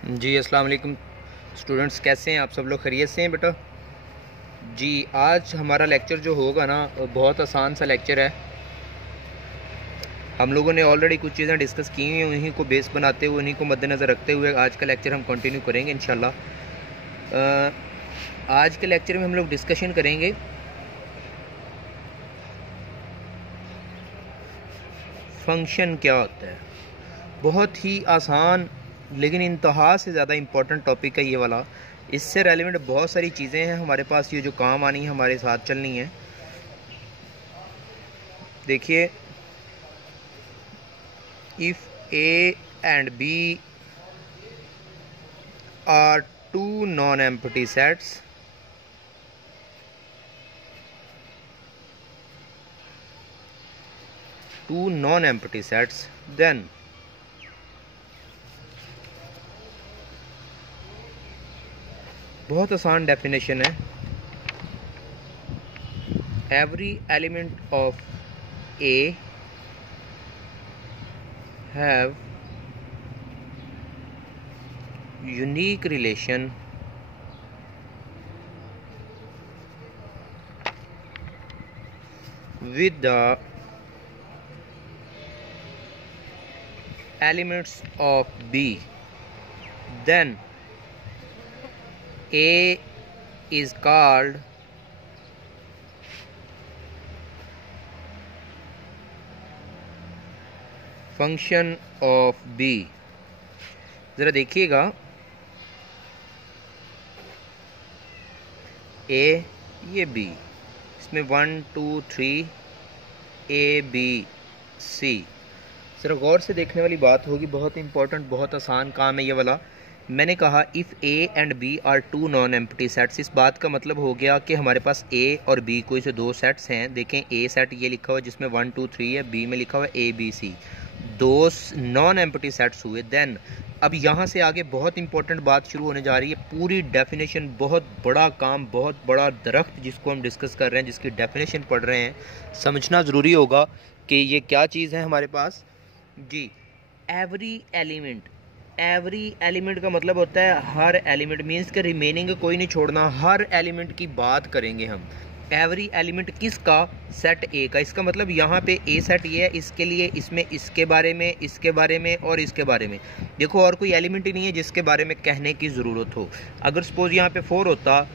जी अस्सलाम वालेकुम स्टूडेंट्स, कैसे हैं आप सब लोग? खैरियत से हैं बेटा? जी आज हमारा लेक्चर जो होगा ना बहुत आसान सा लेक्चर है। हम लोगों ने ऑलरेडी कुछ चीज़ें डिस्कस की हुई हैं, उन्हीं को बेस बनाते हुए, उन्हीं को मद्देनज़र रखते हुए आज का लेक्चर हम कंटिन्यू करेंगे इंशाल्लाह। आज के लेक्चर में हम लोग डिस्कशन करेंगे फंक्शन क्या होता है। बहुत ही आसान लेकिन इंतहा से ज़्यादा इम्पोर्टेंट टॉपिक है ये वाला। इससे रेलिवेंट बहुत सारी चीज़ें हैं हमारे पास, ये जो काम आनी है, हमारे साथ चलनी है। देखिए, if A and B are two non empty sets, then बहुत आसान डेफिनेशन है। Every element of A have unique relation with the elements of B, then A is called function of B। ज़रा देखिएगा, A ये B, इसमें 1 2 3 A B C। ज़रा गौर से देखने वाली बात होगी, बहुत इंपॉर्टेंट, बहुत आसान काम है ये वाला। मैंने कहा if A and B are two non empty sets. इस बात का मतलब हो गया कि हमारे पास ए और बी कोई से दो सेट्स हैं। देखें, ए सेट ये लिखा हुआ है जिसमें 1 2 3 है, बी में लिखा हुआ है ए बी सी, दो नॉन एम्प्टी सेट्स हुए। देन अब यहाँ से आगे बहुत इंपॉर्टेंट बात शुरू होने जा रही है। पूरी डेफिनेशन, बहुत बड़ा काम, बहुत बड़ा दरख्त जिसको हम डिस्कस कर रहे हैं, जिसकी डेफिनेशन पढ़ रहे हैं, समझना ज़रूरी होगा कि ये क्या चीज़ है हमारे पास। जी, एवरी एलिमेंट का मतलब होता है हर एलिमेंट, मीन्स के रिमेनिंग कोई नहीं छोड़ना, हर एलिमेंट की बात करेंगे हम। एवरी एलिमेंट किसका? सेट ए का। इसका मतलब यहाँ पे ए सेट ये है, इसके लिए इसमें इसके बारे में, इसके बारे में और इसके बारे में। देखो, और कोई एलिमेंट ही नहीं है जिसके बारे में कहने की ज़रूरत हो। अगर सपोज यहाँ पे 4 होता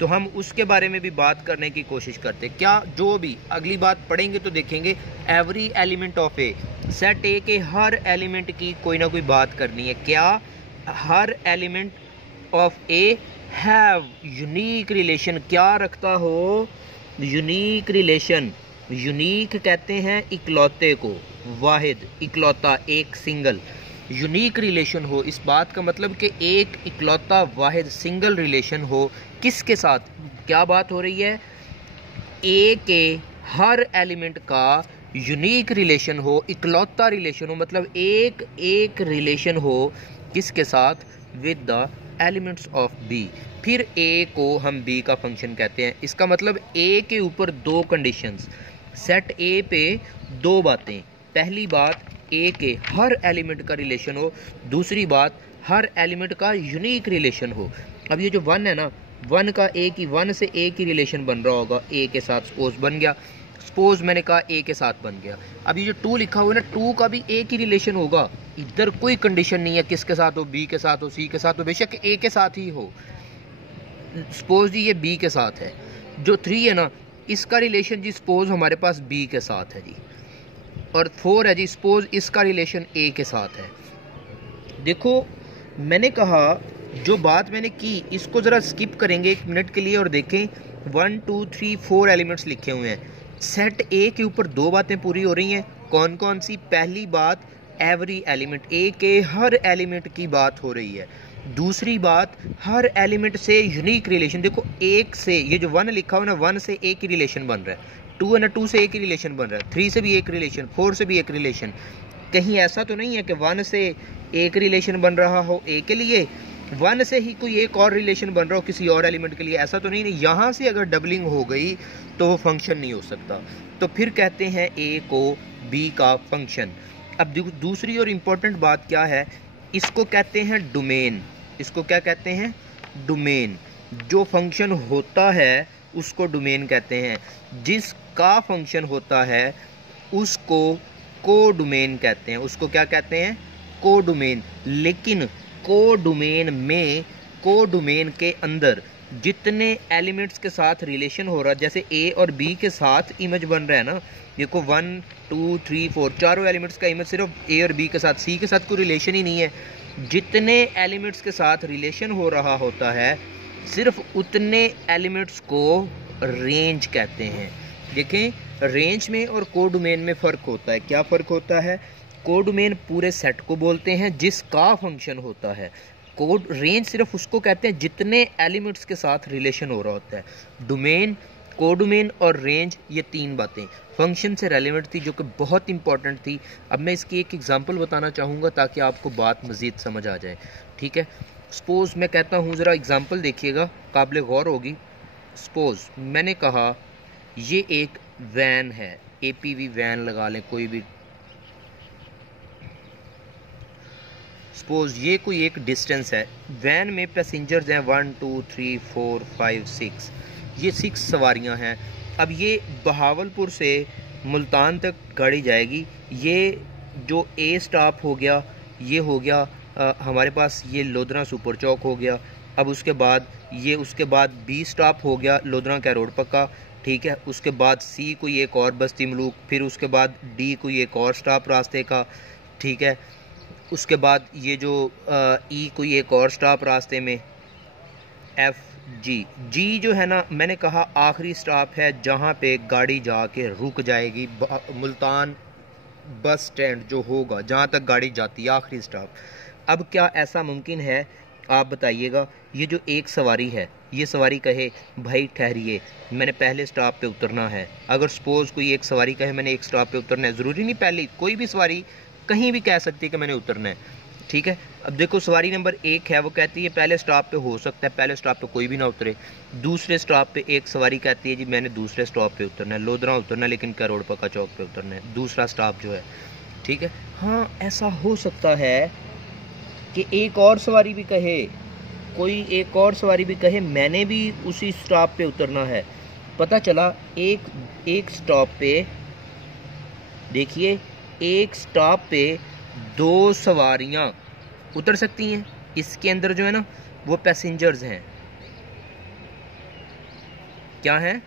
तो हम उसके बारे में भी बात करने की कोशिश करते। क्या जो भी अगली बात पढ़ेंगे तो देखेंगे, every element of A, set ए के हर एलिमेंट की कोई ना कोई बात करनी है। क्या? हर element of A have unique relation. क्या रखता हो? Unique relation. यूनिक कहते हैं इकलौते को, वाहिद, इकलौता, एक, सिंगल। यूनिक रिलेशन हो, इस बात का मतलब कि एक इकलौता वाहिद सिंगल रिलेशन हो। किसके साथ? क्या बात हो रही है? ए के हर एलिमेंट का यूनिक रिलेशन हो, इकलौता रिलेशन हो, मतलब एक रिलेशन हो। किसके साथ? With the elements of B. फिर ए को हम बी का फंक्शन कहते हैं। इसका मतलब ए के ऊपर दो कंडीशंस, सेट ए पे दो बातें। पहली बात, ए के हर एलिमेंट का रिलेशन हो। दूसरी बात, हर एलिमेंट का यूनिक रिलेशन हो। अब ये जो 1 है ना, 1 का ए की, 1 से ए की रिलेशन बन रहा होगा, ए के साथ सपोज बन गया, सपोज मैंने कहा ए के साथ बन गया। अब ये जो 2 लिखा हुआ है ना, 2 का भी ए की रिलेशन होगा। इधर कोई कंडीशन नहीं है किसके साथ हो, बी के साथ हो, सी के साथ हो, बेशक ए के साथ ही हो। सपोज जी ये बी के साथ है। जो 3 है ना, इसका रिलेशन जी सपोज हमारे पास बी के साथ है जी, और 4 है जी, सपोज इसका रिलेशन ए के साथ है। देखो, मैंने कहा जो बात मैंने की इसको ज़रा स्किप करेंगे 1 मिनट के लिए और देखें। 1 2 3 4 एलिमेंट्स लिखे हुए हैं। सेट ए के ऊपर दो बातें पूरी हो रही हैं। कौन कौन सी? पहली बात, एवरी एलिमेंट, ए के हर एलिमेंट की बात हो रही है। दूसरी बात, हर एलिमेंट से यूनिक रिलेशन। देखो, एक से, ये जो 1 लिखा हुआ ना, 1 से ए की रिलेशन बन रहा है। 2 है ना, 2 से ए की रिलेशन बन रहा है। 3 से भी एक रिलेशन, 4 से भी एक रिलेशन। कहीं ऐसा तो नहीं है कि 1 से एक रिलेशन बन रहा हो ए के लिए, 1 से ही कोई एक और रिलेशन बन रहा हो किसी और एलिमेंट के लिए, ऐसा तो नहीं। यहाँ से अगर डबलिंग हो गई तो वो फंक्शन नहीं हो सकता। तो फिर कहते हैं ए को बी का फंक्शन। अब दूसरी और इम्पोर्टेंट बात क्या है, इसको कहते हैं डोमेन। इसको क्या कहते हैं? डोमेन। जो फंक्शन होता है उसको डोमेन कहते हैं, जिसका फंक्शन होता है उसको कोडोमेन कहते हैं। उसको क्या कहते हैं? कोडोमेन। लेकिन कोडोमेन में, कोडोमेन के अंदर जितने एलिमेंट्स के साथ रिलेशन हो रहा है, जैसे ए और बी के साथ इमेज बन रहा है ना, देखो 1 2 3 4 चारों एलिमेंट्स का इमेज सिर्फ ए और बी के साथ, सी के साथ कोई रिलेशन ही नहीं है। जितने एलिमेंट्स के साथ रिलेशन हो रहा होता है सिर्फ उतने एलिमेंट्स को रेंज कहते हैं। देखें, रेंज में और कोडोमेन में फ़र्क होता है। क्या फ़र्क होता है? कोडोमेन पूरे सेट को बोलते हैं जिसका फंक्शन होता है। कोड रेंज सिर्फ उसको कहते हैं जितने एलिमेंट्स के साथ रिलेशन हो रहा होता है। डोमेन, कोडोमेन और रेंज, ये तीन बातें फंक्शन से रेलेवेंट थी, जो कि बहुत इंपॉर्टेंट थी। अब मैं इसकी एक एग्जांपल बताना चाहूँगा ताकि आपको बात मज़ीद समझ आ जाए। ठीक है, सपोज़ मैं कहता हूँ, ज़रा एग्जांपल देखिएगा, काबिल गौर होगी। सपोज़ मैंने कहा ये एक वैन है, APV वैन लगा लें कोई भी। सपोज़ ये कोई एक डिस्टेंस है, वैन में पैसेंजर्स हैं 1 2 3 4 5 6, ये 6 सवारियां हैं। अब ये बहावलपुर से मुल्तान तक गाड़ी जाएगी। ये जो A स्टॉप हो गया, ये हो गया हमारे पास ये लोधरा सुपर चौक हो गया। अब उसके बाद B स्टॉप हो गया लोधरा का रोड पक्का। ठीक है, उसके बाद C कोई एक और बस्ती मलूक, फिर उसके बाद D कोई एक और स्टॉप रास्ते का। ठीक है, उसके बाद ये जो E कोई एक और स्टॉप रास्ते में, F G जो है ना, मैंने कहा आखिरी स्टॉप है जहाँ पे गाड़ी जाके रुक जाएगी, मुल्तान बस स्टैंड जो होगा जहाँ तक गाड़ी जाती है, आखिरी स्टॉप। अब क्या ऐसा मुमकिन है? आप बताइएगा। ये जो एक सवारी है, ये सवारी कहे भाई ठहरिए, मैंने पहले स्टॉप पे उतरना है। अगर सपोज़ कोई एक सवारी कहे मैंने एक स्टॉप पे उतरना है, ज़रूरी नहीं पहले, कोई भी सवारी कहीं भी कह सकती है कि मैंने उतरना है। ठीक है, अब देखो सवारी नंबर 1 है, वो कहती है पहले स्टॉप पे हो सकता है पहले स्टॉप पे कोई भी ना उतरे। दूसरे स्टॉप पे एक सवारी कहती है जी मैंने दूसरे स्टॉप पे उतरना है, लोधरा उतरना है, लेकिन करोड़ पक्का चौक पे उतरना है, दूसरा स्टॉप जो है। ठीक है, हाँ ऐसा हो सकता है कि एक और सवारी भी कहे, कोई एक और सवारी भी कहे मैंने भी उसी स्टॉप पे उतरना है। पता चला एक स्टॉप पे, देखिए एक स्टॉप पे 2 सवारियां उतर सकती हैं। इसके अंदर जो है ना वो पैसेंजर्स हैं, क्या हैं?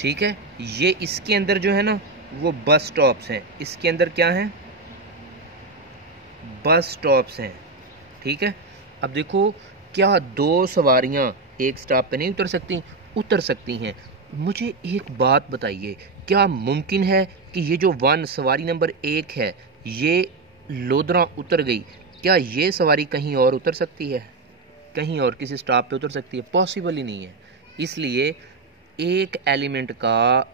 ठीक है, ये इसके अंदर जो है ना वो बस स्टॉप्स हैं। इसके अंदर क्या हैं? बस स्टॉप्स हैं। ठीक है, अब देखो क्या 2 सवारियां एक स्टॉप पे नहीं उतर सकती? उतर सकती हैं। मुझे एक बात बताइए, क्या मुमकिन है कि ये जो सवारी नंबर 1 है ये लोधरा उतर गई, क्या ये सवारी कहीं और उतर सकती है? कहीं और किसी स्टॉप पे उतर सकती है? पॉसिबल ही नहीं है। इसलिए एक एलिमेंट का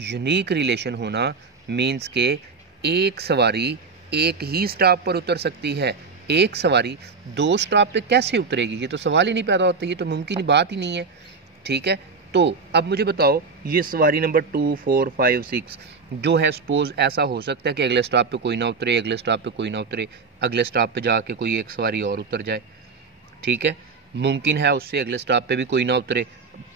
यूनिक रिलेशन होना मीन्स के एक सवारी एक ही स्टॉप पर उतर सकती है। एक सवारी 2 स्टॉप पे कैसे उतरेगी? ये तो सवाल ही नहीं पैदा होता, ये तो मुमकिन बात ही नहीं है। ठीक है, तो अब मुझे बताओ ये सवारी नंबर 2 4 5 6 जो है, सपोज ऐसा हो सकता है कि अगले स्टॉप पे कोई ना उतरे, अगले स्टॉप पे कोई ना उतरे, अगले स्टॉप पे जाके कोई एक सवारी और उतर जाए। ठीक है, मुमकिन है उससे अगले स्टॉप पे भी कोई ना उतरे,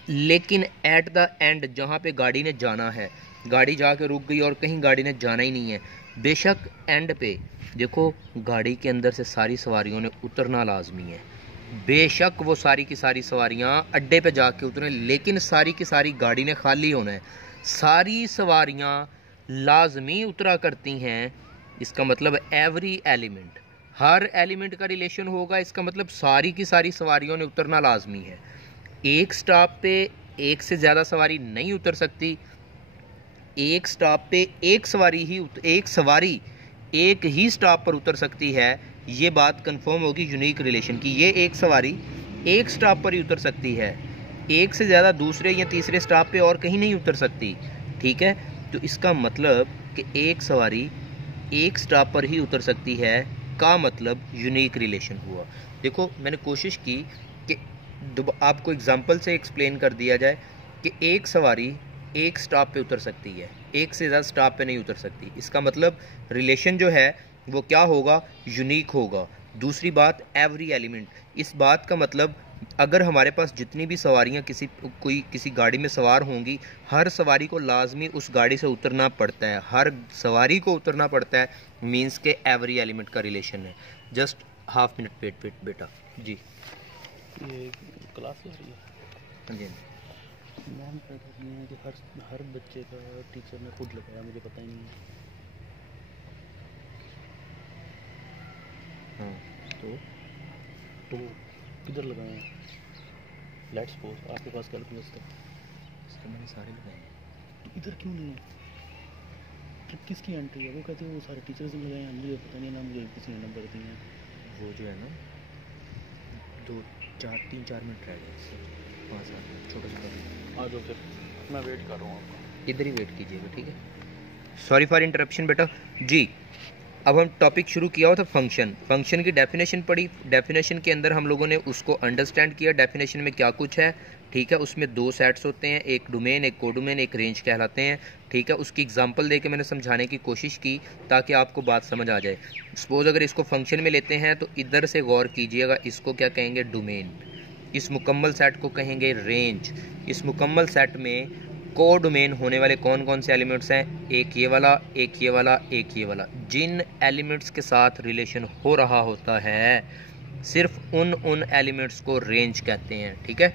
लेकिन एट द एंड जहाँ पे गाड़ी ने जाना है, गाड़ी जाके रुक गई और कहीं गाड़ी ने जाना ही नहीं है। बेशक एंड पे देखो गाड़ी के अंदर से सारी सवारियों ने उतरना लाजमी है, बेशक वो सारी की सारी सवारियां अड्डे पे जाके उतरे, लेकिन सारी की सारी गाड़ी ने खाली होना है। सारी सवारियां लाजमी उतरा करती हैं, इसका मतलब एवरी एलिमेंट, हर एलिमेंट का रिलेशन होगा, इसका मतलब सारी की सारी सवारियों ने उतरना लाजमी है। एक स्टॉप पे एक से ज़्यादा सवारी नहीं उतर सकती, एक स्टॉप पे एक सवारी एक ही स्टॉप पर उतर सकती है। ये बात कंफर्म होगी यूनिक रिलेशन की, ये एक सवारी एक स्टॉप पर ही उतर सकती है, एक से ज़्यादा दूसरे या तीसरे स्टॉप पे और कहीं नहीं उतर सकती। ठीक है, तो इसका मतलब कि एक सवारी एक स्टॉप पर ही उतर सकती है का मतलब यूनिक रिलेशन हुआ। देखो मैंने कोशिश की कि आपको एग्जांपल से एक्सप्लेन कर दिया जाए कि एक सवारी एक स्टॉप पे उतर सकती है, एक से ज़्यादा स्टॉप पे नहीं उतर सकती। इसका मतलब रिलेशन जो है वो क्या होगा, यूनिक होगा। दूसरी बात, एवरी एलिमेंट, इस बात का मतलब अगर हमारे पास जितनी भी सवारियां किसी गाड़ी में सवार होंगी, हर सवारी को लाजमी उस गाड़ी से उतरना पड़ता है, हर सवारी को उतरना पड़ता है, मीन्स के एवरी एलिमेंट का रिलेशन है। जस्ट हाफ मिनट वेट बेटा जी। ये क्लास हो रही है? हाँ जी। मैम क्या कहती हैं कि हर बच्चे का टीचर ने खुद लगाया, मुझे पता ही नहीं है। हाँ तो किधर लगाए हैं? लेट्स सपोज आपके पास कैलकुलस था, इसके मैंने सारे लगाए। तो इधर क्यों नहीं है? ट्रिप किसकी एंट्री है? वो कहते हैं वो सारे टीचर्स ने लगाए हैं, मुझे पता नहीं ना, मुझे किसी ने नंबर दिए हैं। वो जो है ना 3-4 मिनट रह गए, 5-7 मिनट, छोटा छोटा। आ जाओ फिर, मैं वेट कर रहा हूँ आपका। इधर ही वेट कीजिएगा, ठीक है। सॉरी फॉर इंटरप्शन बेटा जी। अब हम टॉपिक शुरू किया हुआ था फंक्शन। फंक्शन की डेफिनेशन पढ़ी, डेफिनेशन के अंदर हम लोगों ने उसको अंडरस्टैंड किया, डेफिनेशन में क्या कुछ है, ठीक है। उसमें 2 सेट्स होते हैं, एक डोमेन, एक कोडोमेन, एक रेंज कहलाते हैं, ठीक है। उसकी एग्जांपल देके मैंने समझाने की कोशिश की ताकि आपको बात समझ आ जाए। सपोज अगर इसको फंक्शन में लेते हैं तो इधर से गौर कीजिएगा, इसको क्या कहेंगे, डोमेन। इस मुकम्मल सेट को कहेंगे रेंज। इस मुकम्मल सेट में कोडोमेन होने वाले कौन कौन से एलिमेंट्स हैं, एक ये वाला, एक ये वाला, एक ये वाला। जिन एलिमेंट्स के साथ रिलेशन हो रहा होता है सिर्फ उन एलिमेंट्स को रेंज कहते हैं, ठीक है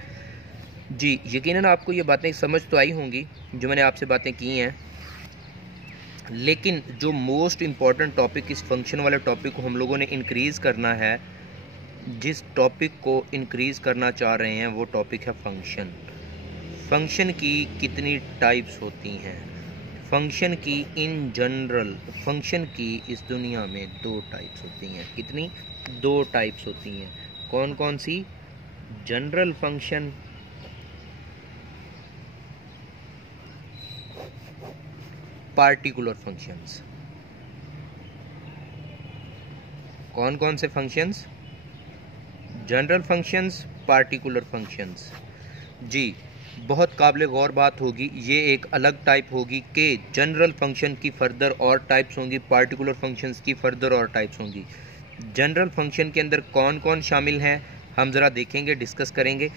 जी। यकीनन आपको ये बातें समझ तो आई होंगी जो मैंने आपसे बातें की हैं, लेकिन जो मोस्ट इम्पॉर्टेंट टॉपिक इस फंक्शन वाले टॉपिक को हम लोगों ने इंक्रीज़ करना है, जिस टॉपिक को इंक्रीज़ करना चाह रहे हैं वो टॉपिक है फंक्शन। फंक्शन की कितनी टाइप्स होती हैं, फंक्शन की इन जनरल, फंक्शन की इस दुनिया में 2 टाइप्स होती हैं। कितनी? 2 टाइप्स होती हैं। कौन कौन सी? General function, particular functions. कौन कौन से functions? General functions, particular functions जी। बहुत काबिल गौर बात होगी, ये एक अलग टाइप होगी कि जनरल फंक्शन की फर्दर और टाइप्स होंगी, पार्टिकुलर फंक्शंस की फर्दर और टाइप्स होंगी। जनरल फंक्शन के अंदर कौन कौन शामिल हैं हम ज़रा देखेंगे, डिस्कस करेंगे।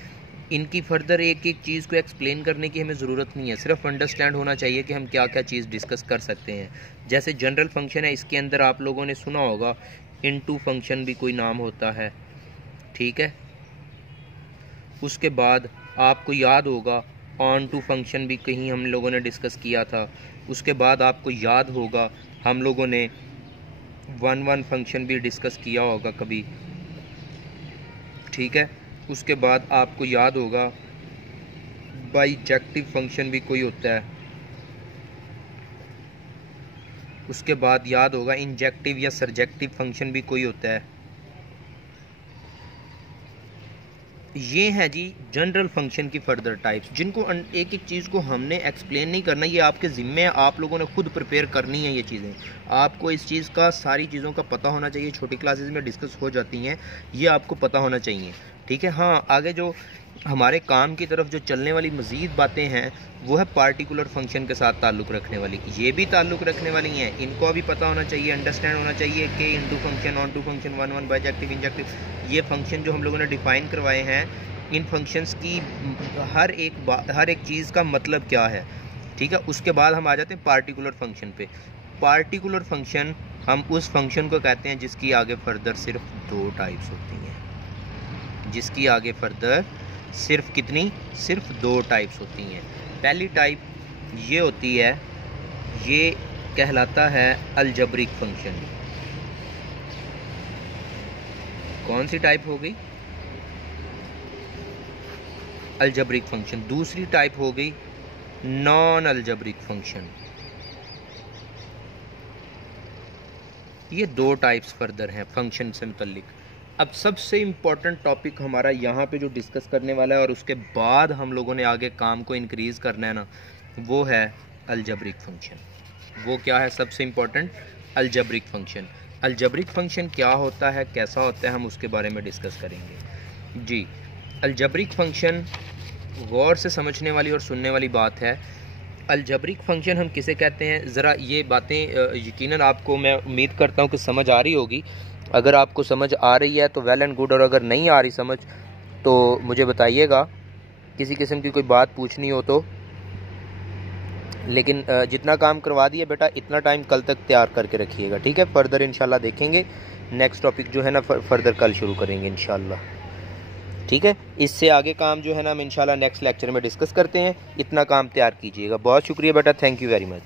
इनकी फर्दर एक एक चीज़ को एक्सप्लेन करने की हमें ज़रूरत नहीं है, सिर्फ अंडरस्टैंड होना चाहिए कि हम क्या क्या चीज़ डिस्कस कर सकते हैं। जैसे जनरल फंक्शन है, इसके अंदर आप लोगों ने सुना होगा इनटू फंक्शन भी कोई नाम होता है, ठीक है। उसके बाद आपको याद होगा ऑन टू फंक्शन भी कहीं हम लोगों ने डिस्कस किया था। उसके बाद आपको याद होगा हम लोगों ने 1-1 फंक्शन भी डिस्कस किया होगा कभी, ठीक है। उसके बाद आपको याद होगा बाइजेक्टिव फंक्शन भी कोई होता है। उसके बाद याद होगा इंजेक्टिव या सरजेक्टिव फंक्शन भी कोई होता है। ये है जी जनरल फंक्शन की फर्दर टाइप्स, जिनको एक एक चीज़ को हमने एक्सप्लेन नहीं करना, ये आपके ज़िम्मे है, आप लोगों ने खुद प्रिपेयर करनी है। ये चीज़ें आपको इस चीज़ का, सारी चीज़ों का पता होना चाहिए। छोटी क्लासेस में डिस्कस हो जाती हैं, ये आपको पता होना चाहिए, ठीक है। हाँ, आगे जो हमारे काम की तरफ जो चलने वाली मज़ीद बातें हैं वो है पार्टिकुलर फंक्शन के साथ ताल्लुक़ रखने वाली, ये भी ताल्लुक़ रखने वाली हैं। इनको अभी पता होना चाहिए, अंडरस्टैंड होना चाहिए कि into function, onto function, 1-1 bijective, injective, ये फंक्शन जो हम लोगों ने डिफ़ाइन करवाए हैं, इन फंक्शंस की हर एक चीज़ का मतलब क्या है, ठीक है। उसके बाद हम आ जाते हैं पार्टिकुलर फंक्शन पे। पार्टिकुलर फंक्शन हम उस फंक्शन को कहते हैं जिसकी आगे फर्दर सिर्फ 2 टाइप्स होती हैं, जिसकी आगे फर्दर सिर्फ कितनी? सिर्फ 2 टाइप्स होती हैं। पहली टाइप ये होती है, ये कहलाता है अलजेब्रिक फंक्शन। कौन सी टाइप हो गई? Algebraic function. दूसरी टाइप हो गई नॉन अलजेब्रिक फंक्शन। ये 2 टाइप्स फर्दर हैं फंक्शन से मुतल्लिक। अब सबसे इम्पॉर्टेंट टॉपिक हमारा यहाँ पे जो डिस्कस करने वाला है और उसके बाद हम लोगों ने आगे काम को इंक्रीज़ करना है ना, वो है अलजेब्रिक फंक्शन। वो क्या है सबसे important? Algebraic function. Algebraic function क्या होता है, कैसा होता है, हम उसके बारे में डिस्कस करेंगे जी। अलजेब्रिक फंक्शन गौर से समझने वाली और सुनने वाली बात है अलजबरिक फंक्शन हम किसे कहते हैं, ज़रा ये बातें यकीनन आपको मैं उम्मीद करता हूँ कि समझ आ रही होगी। अगर आपको समझ आ रही है तो वेल एंड गुड, और अगर नहीं आ रही समझ तो मुझे बताइएगा, किसी किस्म की कोई बात पूछनी हो तो। लेकिन जितना काम करवा दिया बेटा इतना टाइम कल तक तैयार करके रखिएगा, ठीक है। फर्दर इंशाल्लाह देखेंगे, नेक्स्ट टॉपिक जो है ना फर्दर कल शुरू करेंगे इंशाल्लाह, ठीक है। इससे आगे काम जो है ना हम इंशाल्लाह नेक्स्ट लेक्चर में डिस्कस करते हैं। इतना काम तैयार कीजिएगा। बहुत शुक्रिया बेटा, थैंक यू वेरी मच।